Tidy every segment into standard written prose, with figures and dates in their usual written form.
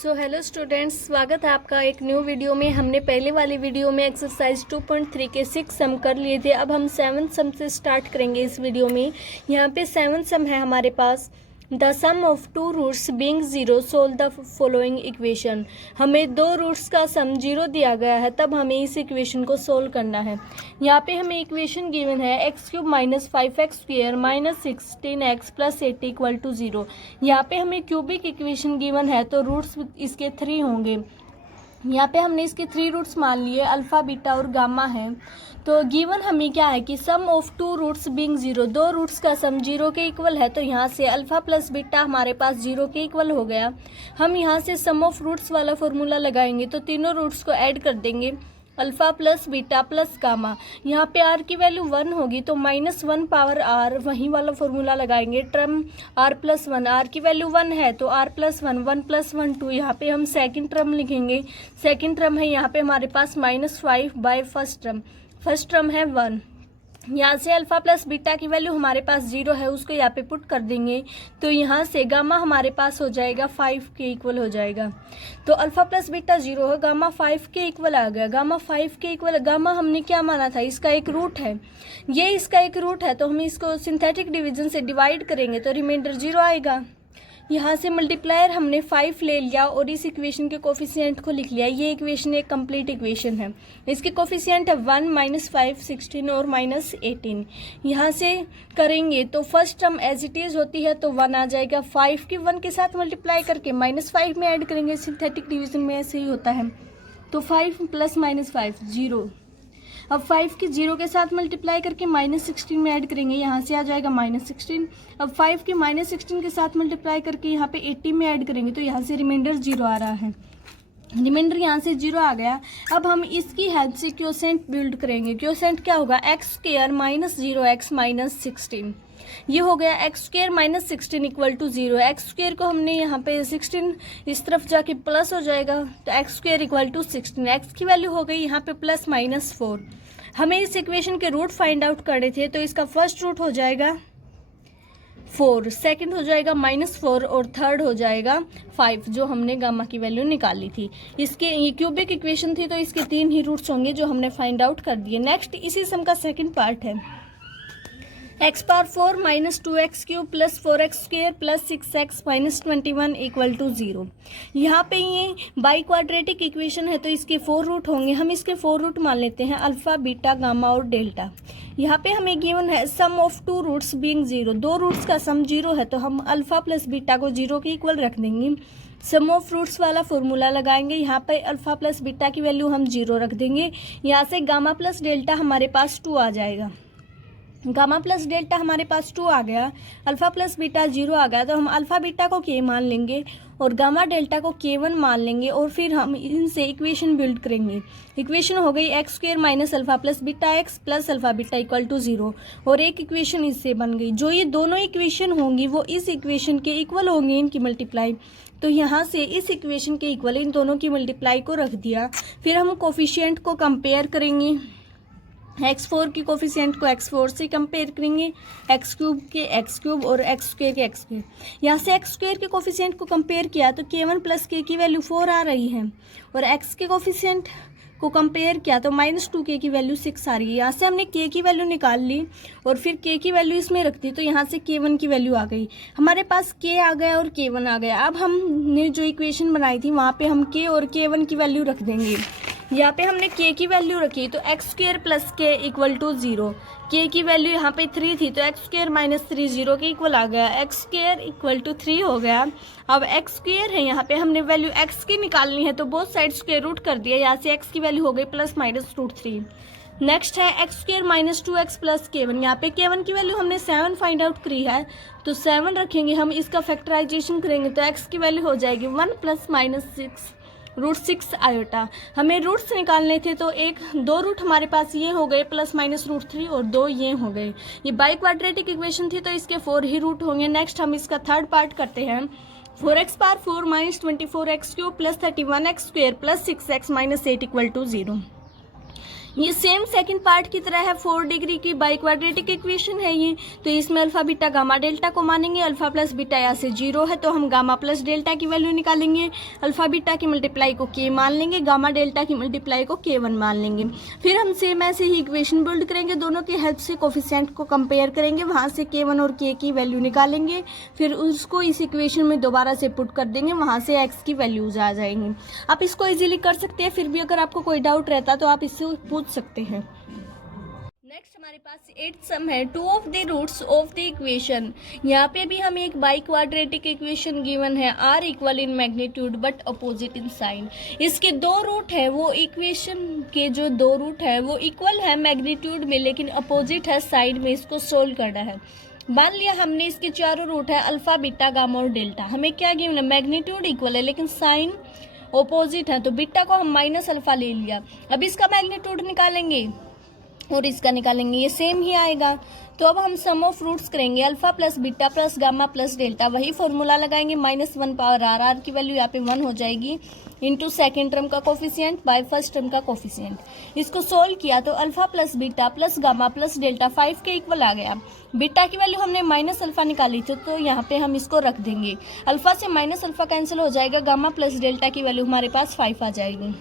So hello students, स्वागत है आपका एक न्यू वीडियो में। हमने पहले वाली वीडियो में एक्सरसाइज 2.3 के 6 सम कर लिए थे। अब हम 7 सम से स्टार्ट करेंगे इस वीडियो में। यहाँ पे 7 सम है हमारे पास। The sum of two roots being 0 solve the following equation. हमें दो रूट्स का सम 0 दिया गया है, तब हमें इस इक्वेशन को सोल्व करना है। यहाँ पे हमें इक्वेशन गिवन है x³ minus 5x² minus 16x plus 8 equal to 0। यहाँ पे हमें क्यूबिक इक्वेशन गिवन है, तो रूट्स इसके 3 होंगे। यहाँ पे हमने इसके 3 रूट्स मान लिए, अल्फ़ा, बीटा और गामा है। तो गिवन हमें क्या है कि सम ऑफ टू रूट्स बीइंग 0, दो रूट्स का सम 0 के इक्वल है। तो यहाँ से अल्फ़ा प्लस बीटा हमारे पास 0 के इक्वल हो गया। हम यहाँ से सम ऑफ रूट्स वाला फॉर्मूला लगाएंगे, तो तीनों रूट्स को ऐड कर देंगे, alpha plus beta plus gamma. यहाँ पे r की वैल्यू 1 होगी, तो -1 पावर r, वहीं वाला फॉर्मूला लगाएंगे। टर्म r+1, r की वैल्यू 1 है तो r+1, 1 + 1 2। यहाँ पे हम सेकंड टर्म लिखेंगे। सेकंड टर्म है यहाँ पे हमारे पास -5 by first term. First term है 1। यहाँ से अल्फ़ा प्लस बीटा की वैल्यू हमारे पास 0 है, उसको यहाँ पे पुट कर देंगे। तो यहाँ से गामा हमारे पास हो जाएगा 5 के इक्वल हो जाएगा। तो अल्फ़ा प्लस बीटा 0 है, गामा 5 के इक्वल आ गया। गामा 5 के इक्वल, गामा हमने क्या माना था, इसका एक रूट है। ये इसका एक रूट है, तो हम इसको सिंथेटिक डिवीजन से डिवाइड करेंगे तो रिमाइंडर 0 आएगा। यहाँ से मल्टीप्लायर हमने 5 ले लिया और इस इक्वेशन के कोफिशिएंट को लिख लिया। ये इक्वेशन एक कंप्लीट इक्वेशन है। इसके कोफिशिएंट है 1, -5, 16 और -18। यहाँ से करेंगे तो first term as it is होती है, तो 1 आ जाएगा। 5 की 1 के साथ मल्टीप्लाई करके -5 में ऐड करेंगे। सिंथेटिक डिवीजन में ऐसे ही होता है। तो 5 + -5 0। अब 5 की 0 के साथ मल्टीप्लाई करके -16 में ऐड करेंगे, यहाँ से आ जाएगा -16। अब 5 की -16 के साथ मल्टीप्लाई करके यहाँ पे 80 में ऐड करेंगे, तो यहाँ से रिमाइंडर 0 आ रहा है। रिमाइंडर यहाँ से 0 आ गया। अब हम इसकी हेल्प से क्वोशेंट बिल्ड करेंगे। क्वोशेंट क्या होगा, x² - 0x - 16। ये हो गया x² - 16 इक्वल टू 0। x² को हमने यहाँ पे 16 इस तरफ जाके प्लस हो जाएगा, तो x² इक्वल टू 16। x की वैल्यू हो गई यहाँ पे +-4। हमें इस इक्वेशन के रूट फाइंड आउट करने थे, तो इसका फर्स्ट रूट हो जाएगा 4, सेकंड हो जाएगा -4 और थर्ड हो जाएगा 5, जो हमने गामा की वैल्यू निकाली थी। इसके ये क्यूबिक इक्वेशन थी, तो इसके 3 ही रूट्स होंगे जो हमने फाइंड आउट कर दिए। नेक्स्ट इसी सम का सेकंड पार्ट है। x⁴ - 2x³ + 4x² + 6x - 21 equal to 0। यहाँ पे ये बाई क्वाड्रेटिक इक्वेशन है, तो इसके 4 रूट होंगे। हम इसके 4 रूट मान लेते हैं, अल्फ़ा, बीटा, गामा और डेल्टा। यहाँ पे हमें गिवन है सम ऑफ टू रूट्स बीइंग 0, दो रूट्स का सम 0 है, तो हम अल्फ़ा प्लस बीटा को 0 के इक्वल रख देंगे। सम ऑफ रूट्स वाला फॉर्मूला लगाएंगे। यहाँ पे अल्फ़ा प्लस बीटा की वैल्यू हम 0 रख देंगे। यहाँ से गामा प्लस डेल्टा हमारे पास 2 आ जाएगा। गामा प्लस डेल्टा हमारे पास 2 आ गया। अल्फ़ा प्लस बीटा 0 आ गया, तो हम अल्फ़ा बीटा को k मान लेंगे और गामा डेल्टा को k1 मान लेंगे, और फिर हम इनसे इक्वेशन बिल्ड करेंगे। इक्वेशन हो गई x² - alpha plus beta x plus alpha beta equal to 0, और एक इक्वेशन इससे बन गई। जो ये दोनों इक्वेशन होंगी वो इस इक्वेशन के इक्वल होंगी, इनकी मल्टीप्लाई। तो यहाँ से इस इक्वेशन के इक्वल इन दोनों की मल्टीप्लाई को रख दिया। फिर हम कोफिशिएंट को कंपेयर करेंगे। x4 की कोफिशिएंट को x4 से कंपेयर करेंगे, x³ के x³ और x² के x²। यहाँ से x² के कोफिशिएंट को कंपेयर किया तो k1 + k की वैल्यू 4 आ रही है, और x के कोफिशिएंट को कंपेयर किया तो -2k की वैल्यू 6 आ रही है। यहाँ से हमने k की वैल्यू निकाल ली और फिर k की वैल्यू इसमें रख दी, तो यहाँ से k1 की वैल्यू आ गई। हमारे पास k आ गया और k1 आ गया। अब हमने जो इक्वेशन बनाई थी वहाँ पे हम k और k1 की वैल्यू रख देंगे। यहाँ पे हमने k की वैल्यू रखी, तो x² + k equal to 0। k की वैल्यू यहाँ पे 3 थी, तो x² - 3 0 के इक्वल आ गया। x² इक्वल टू 3 हो गया। अब x² है, यहाँ पे हमने वैल्यू x की निकालनी है, तो बोथ साइड स्क्वायर रूट कर दिया। यहाँ से x की वैल्यू हो गई +-√3। नेक्स्ट है x² - 2x + k1। यहाँ पे k1 की वैल्यू हमने 7 फाइंड आउट करी है, तो 7 रखेंगे। हम इसका फैक्टराइजेशन करेंगे, तो x की वैल्यू हो जाएगी 1 + -6√6 आयोटा। हमें रूट्स निकालने थे, तो दो रूट हमारे पास ये हो गए +-√3 और 2 ये हो गए। ये बाई क्वाड्रेटिक इक्वेशन थी, तो इसके 4 ही रूट होंगे। नेक्स्ट हम इसका थर्ड पार्ट करते हैं। 4x⁴ - 24x³ + 31x² + 6x - 8 equal to 0। ये सेम सेकंड पार्ट की तरह है, 4 डिग्री की बाई क्वाड्रेटिक इक्वेशन है ये। तो इसमें अल्फा बीटा गामा डेल्टा को मानेंगे, अल्फा प्लस बीटा यहाँ से 0 है तो हम गामा प्लस डेल्टा की वैल्यू निकालेंगे, अल्फा बीटा की मल्टीप्लाई को k मान लेंगे, गामा डेल्टा की मल्टीप्लाई को k1 मान लेंगे। फिर हम सेम ऐसे ही इक्वेशन बिल्ड करेंगे, दोनों की हेल्प से कोफिशिएंट को कंपेयर करेंगे, वहाँ से k1 और k की वैल्यू निकालेंगे, फिर उसको इस इक्वेशन में दोबारा से पुट कर देंगे, वहाँ से x की वैल्यूज आ जाएंगी। आप इसको इजीली कर सकते हैं, फिर भी अगर आपको कोई डाउट रहता तो आप इससे पूछ सकते हैं। नेक्स्ट हमारे पास 8th सम है, 2 of the roots of the equation. यहाँ पे भी हमें एक बाई क्वाड्रेटिक इक्वेशन गिवन है, r equal in magnitude but opposite in sign. इसके 2 रूट है, वो इक्वेशन के जो 2 रूट है वो इक्वल है मैग्नीट्यूड में लेकिन अपोजिट है साइन में। इसको सोल्व करना है। मान लिया हमने इसके चारों रूट है अल्फा बीटा गामा और डेल्टा। हमें क्या गिवन है, मैग्नीट्यूड इक्वल है लेकिन साइन ऑपोजिट है, तो बीटा को हम माइनस अल्फा ले लिया। अब इसका मैग्नीट्यूड निकालेंगे और इसका निकालेंगे, ये सेम ही आएगा। तो अब हम सम ऑफ रूट्स करेंगे, alpha plus beta plus gamma plus delta, वही फॉर्मूला लगाएंगे, -1 पावर r, r की वैल्यू यहाँ पे 1 हो जाएगी, इंटू सेकेंड टर्म का कोफिशिएंट बाय फर्स्ट टर्म का कोफिशिएंट। इसको सोल्व किया तो alpha plus beta plus gamma plus delta 5 के इक्वल आ गया। बीटा की वैल्यू हमने माइनस अल्फा निकाली थी तो यहाँ पे हम इसको रख देंगे, अल्फा से माइनस अल्फा कैंसिल हो जाएगा, गामा प्लस डेल्टा की वैल्यू हमारे पास 5 आ जाएगी।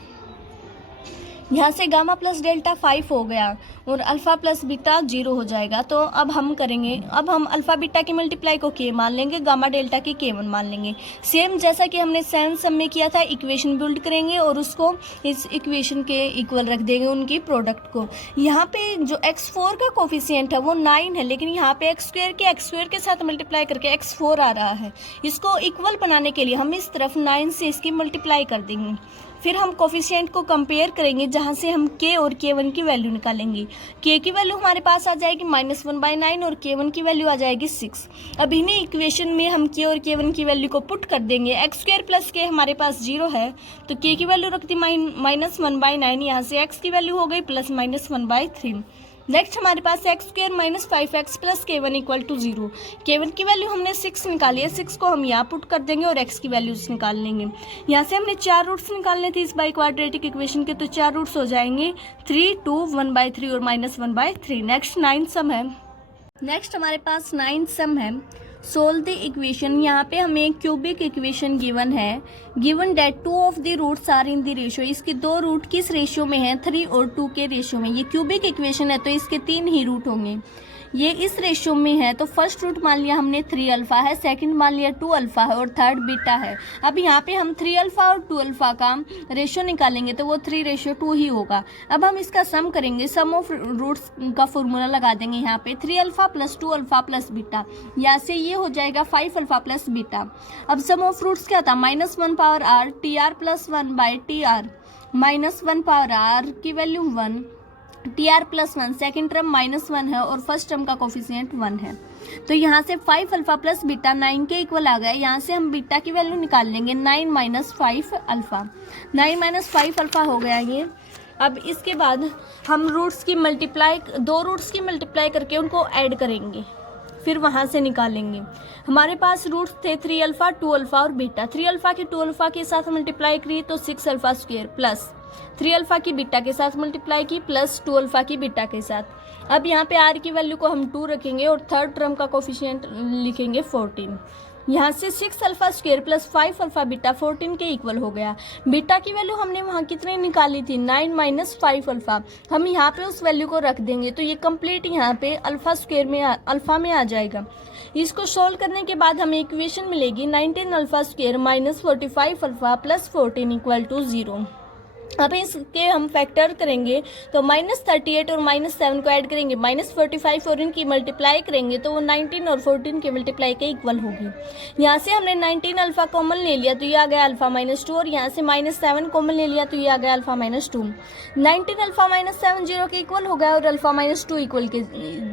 यहाँ से गामा प्लस डेल्टा 5 हो गया और अल्फा प्लस बीटा 0 हो जाएगा। तो अब हम करेंगे, अब हम अल्फा बीटा की मल्टीप्लाई को k मान लेंगे, गामा डेल्टा की k1 मान लेंगे। सेम जैसा कि हमने सेम सम में किया था, इक्वेशन बिल्ड करेंगे और उसको इस इक्वेशन के इक्वल रख देंगे, उनकी प्रोडक्ट को। यहाँ पे जो x4 का कोफिशिएंट है वो 9 है, लेकिन यहाँ पे x2 के साथ मल्टीप्लाई करके x4 आ रहा है। इसको इक्वल बनाने के लिए हम इस तरफ 9 से इसकी मल्टीप्लाई कर देंगे। फिर हम कोफिशिएंट को कंपेयर करेंगे, जहाँ से हम k और k1 की वैल्यू निकालेंगे। k की वैल्यू हमारे पास आ जाएगी -1/9 और k1 की वैल्यू आ जाएगी 6। अब इन्हीं इक्वेशन में हम k और k1 की वैल्यू को पुट कर देंगे। x² प्लस k हमारे पास 0 है तो k की वैल्यू रख दी -1/9, यहाँ से x की वैल्यू हो गई +-1/3। नेक्स्ट हमारे पास x² - 5x plus k1 equal to 0। k1 की वैल्यू हमने 6 निकाली है, 6 को हम यहाँ पुट कर देंगे और x की वैल्यूज निकाल लेंगे। यहाँ से हमने 4 रूट्स निकालने थे इस बाई क्वाड्रेटिक इक्वेशन के, तो 4 रूट्स हो जाएंगे 3, 2, 1/3 और -1/3। नेक्स्ट 9th सम है। नेक्स्ट हमारे पास 9th सम है, सोल्व द इक्वेशन। यहाँ पे हमें क्यूबिक इक्वेशन गिवन है, given that 2 of the roots are in the ratio. इसके 2 रूट किस रेशियो में है, 3 और 2 के रेशियो में। ये क्यूबिक इक्वेशन है तो इसके 3 ही रूट होंगे। ये इस रेशियो में है तो फर्स्ट रूट मान लिया हमने 3 अल्फा है, सेकंड मान लिया 2 अल्फा है और थर्ड बीटा है। अब यहाँ पे हम 3 अल्फा और 2 अल्फा का रेशियो निकालेंगे तो वो 3:2 ही होगा। अब हम इसका सम करेंगे, सम ऑफ रूट्स का फॉर्मूला लगा देंगे यहाँ पे, 3 alpha plus 2 alpha plus beta, यहाँ से ये हो जाएगा 5 अल्फा प्लस बीटा। अब सम ऑफ रूट्स क्या था, -1 power r TR + 1/TR, -1 power r की वैल्यू 1, TR + 1, सेकेंड टर्म -1 है और फर्स्ट टर्म का कोफिशिएंट 1 है। तो यहाँ से 5 अल्फा प्लस बीटा 9 के इक्वल आ गया। यहाँ से हम बीटा की वैल्यू निकाल लेंगे, 9 - 5 अल्फा, 9 - 5 अल्फा हो गया ये। अब इसके बाद हम रूट्स की मल्टीप्लाई, 2 रूट्स की मल्टीप्लाई करके उनको ऐड करेंगे, फिर वहाँ से निकालेंगे। हमारे पास रूट्स थे 3 अल्फा, 2 अल्फा और बीटा। 3 अल्फा की 2 अल्फा के साथ मल्टीप्लाई करी तो 6 अल्फा स्क्वायर प्लस 3 अल्फा की बीटा के साथ मल्टीप्लाई की प्लस 2 अल्फा की बीटा के साथ। अब यहाँ पे r की वैल्यू को हम 2 रखेंगे और थर्ड टर्म का कोफिशिएंट लिखेंगे 14। यहाँ से 6 alpha square plus 5 alpha beta 14 के इक्वल हो गया। बीटा की वैल्यू हमने वहाँ कितनी निकाली थी, 9 - 5 अल्फा। हम यहाँ पे उस वैल्यू को रख देंगे तो ये कंप्लीट यहाँ पे अल्फा स्क्वायर में अल्फा में आ जाएगा। इसको सोल्व करने के बाद हमें इक्वेशन मिलेगी 19 alpha square -45 alpha plus 14 equal to 0। अब इसके हम फैक्टर करेंगे तो -38 और -7 को ऐड करेंगे, -45 और इनकी मल्टीप्लाई करेंगे तो वो 19 और 14 के मल्टीप्लाई के इक्वल होगी। यहाँ से हमने 19 अल्फा कॉमन ले लिया तो ये आ गया अल्फा -2 और यहाँ से -7 कॉमन ले लिया तो ये आ गया अल्फा -2। 19 अल्फा -7 0 के इक्वल हो गया और अल्फा -2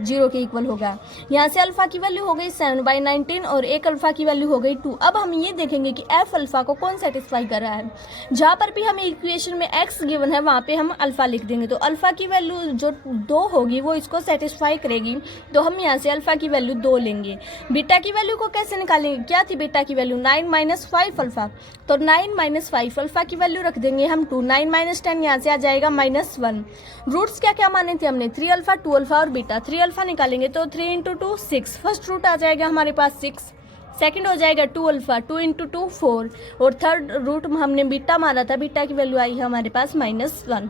0 के इक्वल हो गया। यहाँ से अल्फा की वैल्यू हो गई 7/19 और एक अल्फा की वैल्यू हो गई 2। अब हम ये देखेंगे कि एफ अल्फा को कौन सेटिस्फाई कर रहा है। जहाँ पर भी हमें इक्वेशन में x गिवन है वहाँ पे हम अल्फ़ा लिख देंगे। तो अल्फ़ा की वैल्यू जो 2 होगी वो इसको सेटिस्फाई करेगी, तो हम यहाँ से अल्फ़ा की वैल्यू 2 लेंगे। बीटा की वैल्यू को कैसे निकालेंगे, क्या थी बीटा की वैल्यू 9 - 5 अल्फ़ा, तो 9 - 5 अल्फ़ा की वैल्यू रख देंगे हम 2, 9 - 10 यहाँ से आ जाएगा -1। रूट्स क्या क्या माने थे हमने, 3 अल्फ़ा, 2 अल्फ़ा और बीटा। 3 अल्फ़ा निकालेंगे तो 3 × 2 6, फर्स्ट रूट आ जाएगा हमारे पास 6, सेकंड हो जाएगा 2 अल्फ़ा, 2 × 2 4, और थर्ड रूट हमने बीटा माना था, बीटा की वैल्यू आई है हमारे पास -1।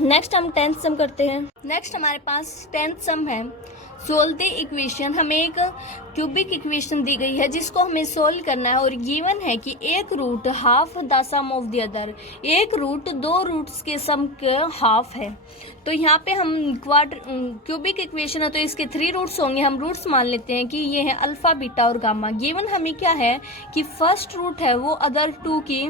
नेक्स्ट हम 10th सम करते हैं। नेक्स्ट हमारे पास 10th सम है, सोल्व द इक्वेशन। हमें एक क्यूबिक इक्वेशन दी गई है जिसको हमें सोल्व करना है, और गिवन है कि एक root half the sum of the other, एक रूट 2 रूट्स के सम का हाफ है। तो यहाँ पे हम क्यूबिक इक्वेशन है तो इसके 3 रूट्स होंगे, हम रूट्स मान लेते हैं कि ये है अल्फ़ा, बीटा और गामा। गिवन हमें क्या है कि फर्स्ट रूट है वो अदर 2 की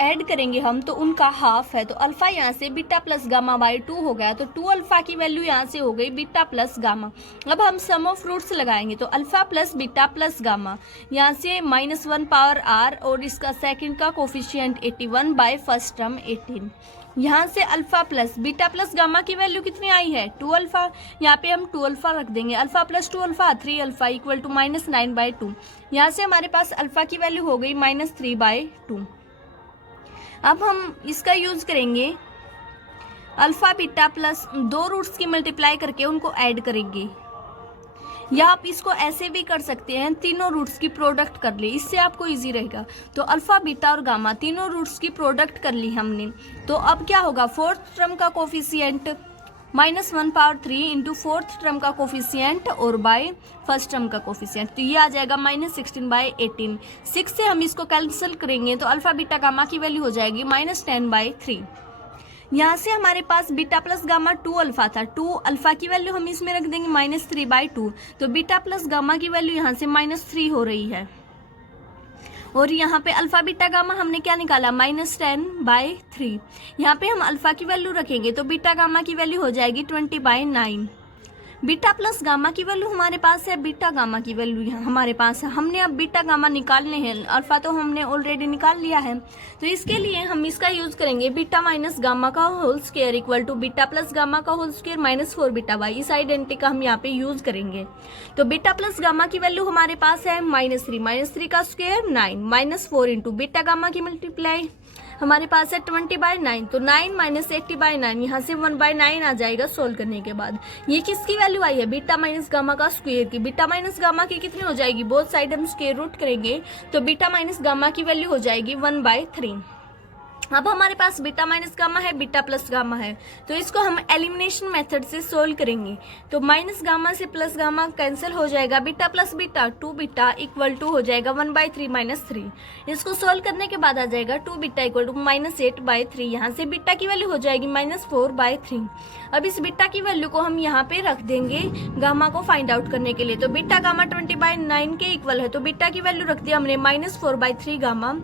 ऐड करेंगे हम, तो उनका हाफ है, तो अल्फ़ा यहाँ से बीटा प्लस गामा बाई 2 हो गया, तो 2 अल्फ़ा की वैल्यू यहाँ से हो गई बीटा प्लस गामा। अब हम सम ऑफ रूट्स लगाएंगे, तो alpha plus beta plus gamma, यहाँ से -1 पावर r, और इसका सेकंड का कोफिशिएंट 81 बाय फर्स्ट टर्म 18। यहाँ से alpha plus beta plus gamma की वैल्यू कितनी आई है 2 अल्फ़ा, यहाँ पे हम 2 अल्फ़ा रख देंगे। Alpha plus 2 alpha 3 alpha equal to -9/2। यहाँ से हमारे पास अल्फ़ा की वैल्यू हो गई -3/2। अब हम इसका यूज़ करेंगे, अल्फ़ा बीटा प्लस 2 रूट्स की मल्टीप्लाई करके उनको ऐड करेंगे, या आप इसको ऐसे भी कर सकते हैं, तीनों रूट्स की प्रोडक्ट कर ली, इससे आपको इजी रहेगा। तो अल्फ़ा बीटा और गामा तीनों रूट्स की प्रोडक्ट कर ली हमने, तो अब क्या होगा, फोर्थ टर्म का coefficient -1 power 3 into fourth term का कोफिशिएंट और बाय फर्स्ट टर्म का कोफिशिएंट, तो ये आ जाएगा -16/18। 6 से हम इसको कैंसिल करेंगे तो अल्फ़ा बीटा गामा की वैल्यू हो जाएगी -10/3। यहाँ से हमारे पास बीटा प्लस गामा 2 अल्फ़ा था, 2 अल्फ़ा की वैल्यू हम इसमें रख देंगे -3/2, तो बीटा प्लस गामा की वैल्यू यहाँ से -3 हो रही है, और यहाँ पे अल्फ़ा बीटा गामा हमने क्या निकाला -10/3। यहाँ पे हम अल्फ़ा की वैल्यू रखेंगे तो बीटा गामा की वैल्यू हो जाएगी 20/9। बीटा प्लस गामा की वैल्यू हमारे पास है, बीटा गामा की वैल्यू हमारे पास है, हमने अब बीटा गामा निकालने हैं, अल्फ़ा तो हमने ऑलरेडी निकाल लिया है, तो इसके लिए हम इसका यूज़ करेंगे बीटा माइनस गामा का whole square equal to beta plus gamma का होल स्क्वायर -4 बीटा वाई। इस आइडेंटिटी का हम यहाँ पे यूज़ करेंगे। तो बीटा प्लस गामा की वैल्यू हमारे पास है -3 का स्क्वायर 9 -4 इंटू बीटा गामा की मल्टीप्लाई हमारे पास है 20/9, तो 9 - 80/9, यहाँ से 1/9 आ जाएगा सोल्व करने के बाद। ये किसकी वैल्यू आई है, बीटा माइनस गामा का स्क्वायर की। बीटा माइनस गामा की कितनी हो जाएगी, बोथ साइड हम स्क्वायर रूट करेंगे तो बीटा माइनस गामा की वैल्यू हो जाएगी 1/3। अब हमारे पास बीटा माइनस गामा है, बीटा प्लस गामा है, तो इसको हम एलिमिनेशन मेथड से सोल्व करेंगे। तो माइनस गामा से प्लस गामा कैंसिल हो जाएगा, beta plus beta 2 beta equal to हो जाएगा 1/3 - 3। इसको सोल्व करने के बाद आ जाएगा 2 बीटा इक्वल टू -8/3। यहाँ से बीटा की वैल्यू हो जाएगी -4/3। अब इस बीटा की वैल्यू को हम यहाँ पे रख देंगे गामा को फाइंड आउट करने के लिए। तो बीटा गामा 20/9 के इक्वल है, तो बीटा की वैल्यू रख दिया हमने -4/3 गामा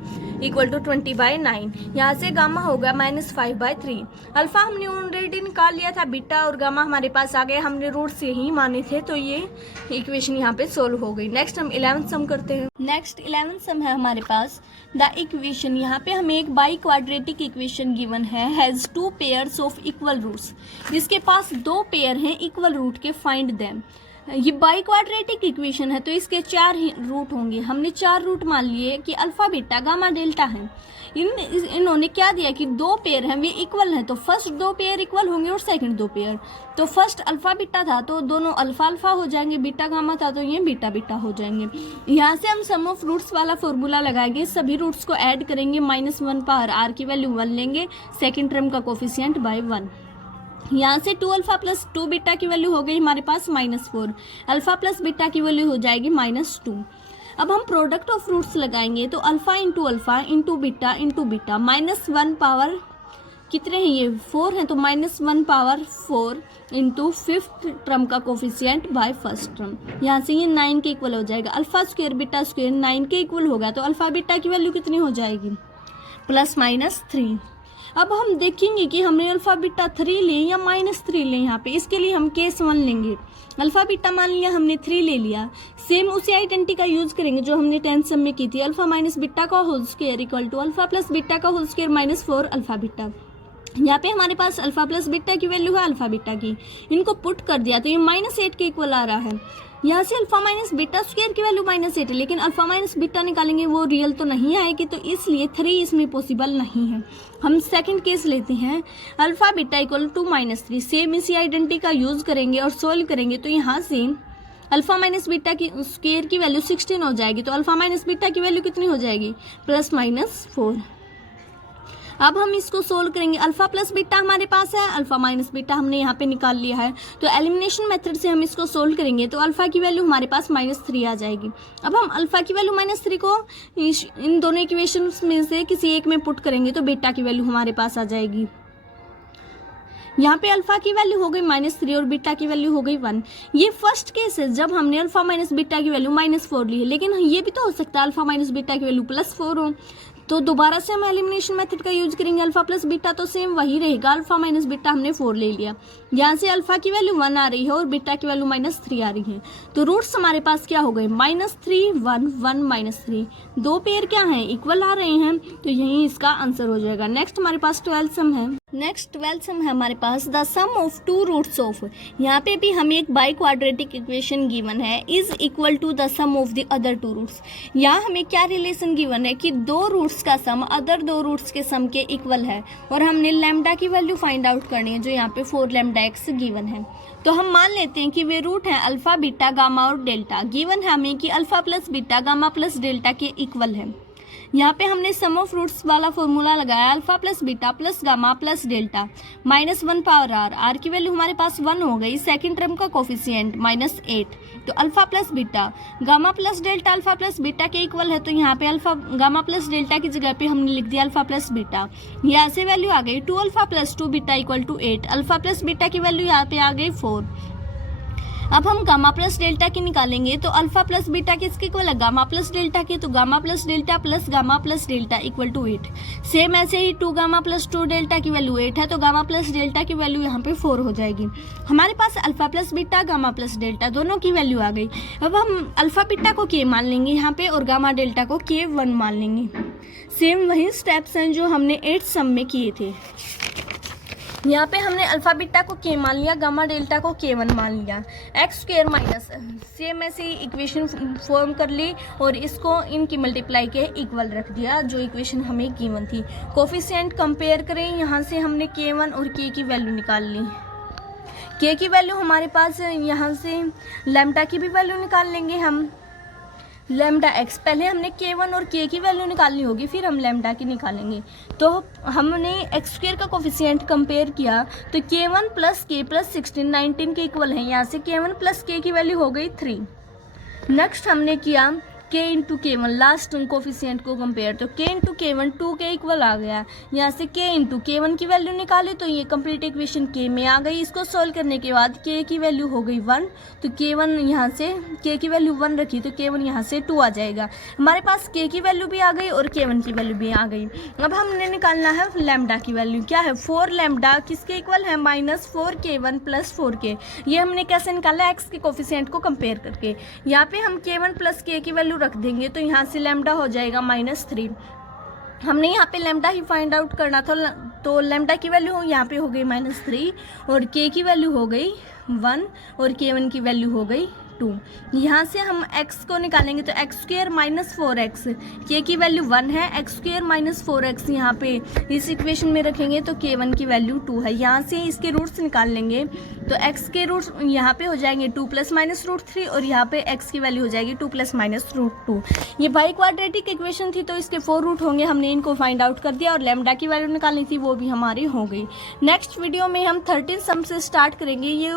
इक्वल टू 20/9। यहाँ से गामा होगा -5/3। अल्फा हमने ऑलरेडी निकाल लिया था, बीटा और गामा हमारे पास आ गए, हमने रूट से ही माने थे, तो ये इक्वेशन यहाँ पे सोल्व हो गई। नेक्स्ट हम 11th सम करते हैं। नेक्स्ट 11th सम है हमारे पास द इक्वेशन। यहाँ पे हमें एक बाई क्वाड्रेटिक इक्वेशन गिवन है, has 2 pairs of equal roots. जिसके पास 2 पेयर हैं इक्वल रूट के, फाइंड देम। ये बाई क्वाड्रेटिक इक्वेशन है तो इसके 4 रूट होंगे। हमने 4 रूट मान लिए कि अल्फा बीटा गामा डेल्टा है। इन्होंने क्या दिया कि 2 पेयर हैं वे इक्वल हैं, तो फर्स्ट 2 पेयर इक्वल होंगे और सेकंड 2 पेयर। तो फर्स्ट अल्फा बीटा था तो दोनों अल्फा अल्फा हो जाएंगे, बीटा गामा था तो ये बीटा बीटा हो जाएंगे। यहाँ से हम सम ऑफ रूट्स वाला फॉर्मूला लगाएंगे, सभी रूट्स को ऐड करेंगे, -1 पावर r की वैल्यू 1 लेंगे, सेकेंड टर्म का कोफिशिएंट बाय 1। यहाँ से 2 अल्फा प्लस 2 बीटा की वैल्यू हो गई हमारे पास -4, अल्फा प्लस बीटा की वैल्यू हो जाएगी -2। अब हम प्रोडक्ट ऑफ रूट्स लगाएंगे तो अल्फा इंटू बीटा -1 पावर कितने हैं ये 4 हैं, तो -1 पावर 4 इंटू फिफ्थ टर्म का कोफिशिएंट बाय फर्स्ट टर्म। यहाँ से ये 9 के इक्वल हो जाएगा। अल्फा स्क्वायर बीटा स्क्वायर 9 के इक्वल होगा, तो अल्फा बीटा की वैल्यू कितनी हो जाएगी +-3। अब हम देखेंगे कि हमने अल्फा बीटा 3 लें या -3 लें। यहाँ पे इसके लिए हम केस 1 लेंगे। अल्फा बीटा मान लिया हमने 3 ले लिया। सेम उसी आइडेंटिटी का यूज करेंगे जो हमने 10th सम में की थी, अल्फा माइनस बीटा का whole square equal to alpha plus beta का whole square minus 4 alpha beta. यहाँ पे हमारे पास अल्फा प्लस बीटा की वैल्यू है अल्फा बीटा की, इनको पुट कर दिया तो ये -8 के इक्वल आ रहा है। यहाँ से अल्फा माइनस बीटा स्क्वायर की वैल्यू -8 है, लेकिन अल्फा माइनस बीटा निकालेंगे वो रियल तो नहीं आएगी, तो इसलिए 3 इसमें पॉसिबल नहीं है। हम सेकंड केस लेते हैं, alpha beta equal to -3। Same इसी आइडेंटिटी का यूज करेंगे और सोल्व करेंगे तो यहाँ से अल्फा माइनस बीटा की स्क्वायर की वैल्यू 16 हो जाएगी, तो अल्फा माइनस बीटा की वैल्यू कितनी हो जाएगी, +-4। अब हम इसको सोल्व करेंगे, अल्फा प्लस बीटा हमारे पास है, अल्फा माइनस बीटा हमने यहाँ पे निकाल लिया है, तो एलिमिनेशन मेथड से हम इसको सोल्व करेंगे तो अल्फा की वैल्यू हमारे पास -3 आ जाएगी। अब हम अल्फा की वैल्यू -3 को इन दोनों इक्वेशंस में से किसी एक में पुट करेंगे तो बीटा की वैल्यू हमारे पास आ जाएगी। यहाँ पे अल्फा की वैल्यू हो गई -3 और बीटा की वैल्यू हो गई 1। ये फर्स्ट केस है जब हमने अल्फा माइनस बीटा की वैल्यू -4 ली है, लेकिन ये भी तो हो सकता है अल्फा माइनस बीटा की वैल्यू +4 हो, तो दोबारा से हम एलिमिनेशन मेथड का यूज करेंगे। अल्फा प्लस बीटा तो सेम वही रहेगा, अल्फा माइनस बीटा हमने 4 ले लिया, यहाँ से अल्फा की वैल्यू 1 आ रही है और बीटा की वैल्यू -3 आ रही है, तो रूट्स हमारे पास क्या हो गए, -3 1 1 -3, दो पेयर क्या हैं, इक्वल आ रहे हैं, तो यही इसका आंसर हो जाएगा। नेक्स्ट हमारे पास 12th सम है। नेक्स्ट 12th सम है हमारे पास, the sum of 2 roots of, यहाँ पे भी हमें एक बाई क्वाड्रेटिक इक्वेशन गिवन है, is equal to the sum of the other 2 roots. यहाँ हमें क्या रिलेशन गिवन है कि 2 रूट्स का सम अदर 2 रूट्स के सम के इक्वल है, और हमने लैम्डा की वैल्यू फाइंड आउट करनी है जो यहाँ पे 4 लैम्डा x गिवन है। तो हम मान लेते हैं कि वे रूट हैं अल्फा बीटा गामा और डेल्टा। गिवन है हमें कि alpha plus beta gamma plus delta के इक्वल है। यहाँ पे हमने सम ऑफ रूट्स वाला फॉर्मूला लगाया, alpha plus beta plus gamma plus delta -1 power r की वैल्यू हमारे पास 1 हो गई, सेकंड टर्म का कोफिशिएंट -8, तो alpha plus beta gamma plus delta alpha plus beta के इक्वल है, तो यहाँ पे अल्फा गामा प्लस डेल्टा की जगह पे हमने लिख दिया अल्फा प्लस बीटा। यहाँ से वैल्यू आ गई 2 alpha plus 2 beta equal to 8, alpha plus beta की वैल्यू यहाँ पे आ गई 4। अब हम गामा प्लस डेल्टा की निकालेंगे, तो अल्फा प्लस बीटा किसके इक्वल है, गामा प्लस डेल्टा के, तो gamma plus delta plus gamma plus delta equal to 8। Same ऐसे ही 2 गामा प्लस 2 डेल्टा की वैल्यू 8 है, तो गामा प्लस डेल्टा की वैल्यू यहाँ पे 4 हो जाएगी। हमारे पास alpha plus beta gamma plus delta दोनों की वैल्यू आ गई। अब हम अल्फा बीटा को k मान लेंगे यहाँ पे और गामा डेल्टा को k1 मान लेंगे। सेम वही स्टेप्स हैं जो हमने 8th सम में किए थे। यहाँ पे हमने अल्फा बीटा को k मान लिया, गामा डेल्टा को k1 मान लिया, x² माइनस सेम ऐसी इक्वेशन फॉर्म कर ली और इसको इनकी मल्टीप्लाई के इक्वल रख दिया जो इक्वेशन हमें गिवन थी। कोफिशिएंट कंपेयर करें, यहाँ से हमने k1 और k की वैल्यू निकाल ली। k की वैल्यू हमारे पास यहाँ से लैम्डा की भी वैल्यू निकाल लेंगे हम, लैम्डा x। पहले हमने k1 और k की वैल्यू निकालनी होगी, फिर हम लैम्डा की निकालेंगे। तो हमने x² का कोफिशिएंट कंपेयर किया तो k1 प्लस k प्लस 16 19 के इक्वल है, यहाँ से k1 प्लस k की वैल्यू हो गई 3। नेक्स्ट हमने किया k into k1 last coefficient को कंपेयर, तो k इंटू k1 2 के इक्वल आ गया, यहाँ से k इंटू k1 की वैल्यू निकाली तो ये कंप्लीट इक्वेशन k में आ गई। इसको सोल्व करने के बाद k की वैल्यू हो गई 1, तो k1 यहाँ से k की वैल्यू 1 रखी तो k1 यहाँ से 2 आ जाएगा। हमारे पास k की वैल्यू भी आ गई और k1 की वैल्यू भी आ गई। अब हमने निकालना है लैम्डा की वैल्यू, क्या है 4 लैम्डा किसके इक्वल है, -4k1 प्लस 4k। ये हमने कैसे निकाला, x के कोफिशिएंट को कंपेयर करके। यहाँ पे हम k1 प्लस k की वैल्यू रख देंगे तो यहाँ से लैम्डा हो जाएगा -3। हमने यहाँ पे लैम्डा ही फाइंड आउट करना था, तो लैम्डा की वैल्यू यहाँ पे हो गई -3 और k की वैल्यू हो गई 1 और k1 की वैल्यू हो गई 2। यहाँ से हम x को निकालेंगे तो x² माइनस 4x, k की वैल्यू 1 है, x² माइनस 4x यहाँ पे इस इक्वेशन में रखेंगे तो k1 की वैल्यू 2 है। यहाँ से इसके रूट्स निकाल लेंगे तो x के रूट्स यहाँ पे हो जाएंगे 2 + -√3 और यहाँ पे x की वैल्यू हो जाएगी 2 + -√2। ये बाई क्वाड्रेटिक इक्वेशन थी तो इसके 4 रूट होंगे, हमने इनको फाइंड आउट कर दिया और लैम्डा की वैल्यू निकालनी थी वो भी हमारी हो गई। नेक्स्ट वीडियो में हम 13 सम से स्टार्ट करेंगे। ये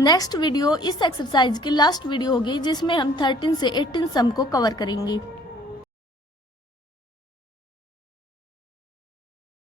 नेक्स्ट वीडियो इस एक्सरसाइज की लास्ट वीडियो होगी जिसमें हम 13 से 18 सम को कवर करेंगे।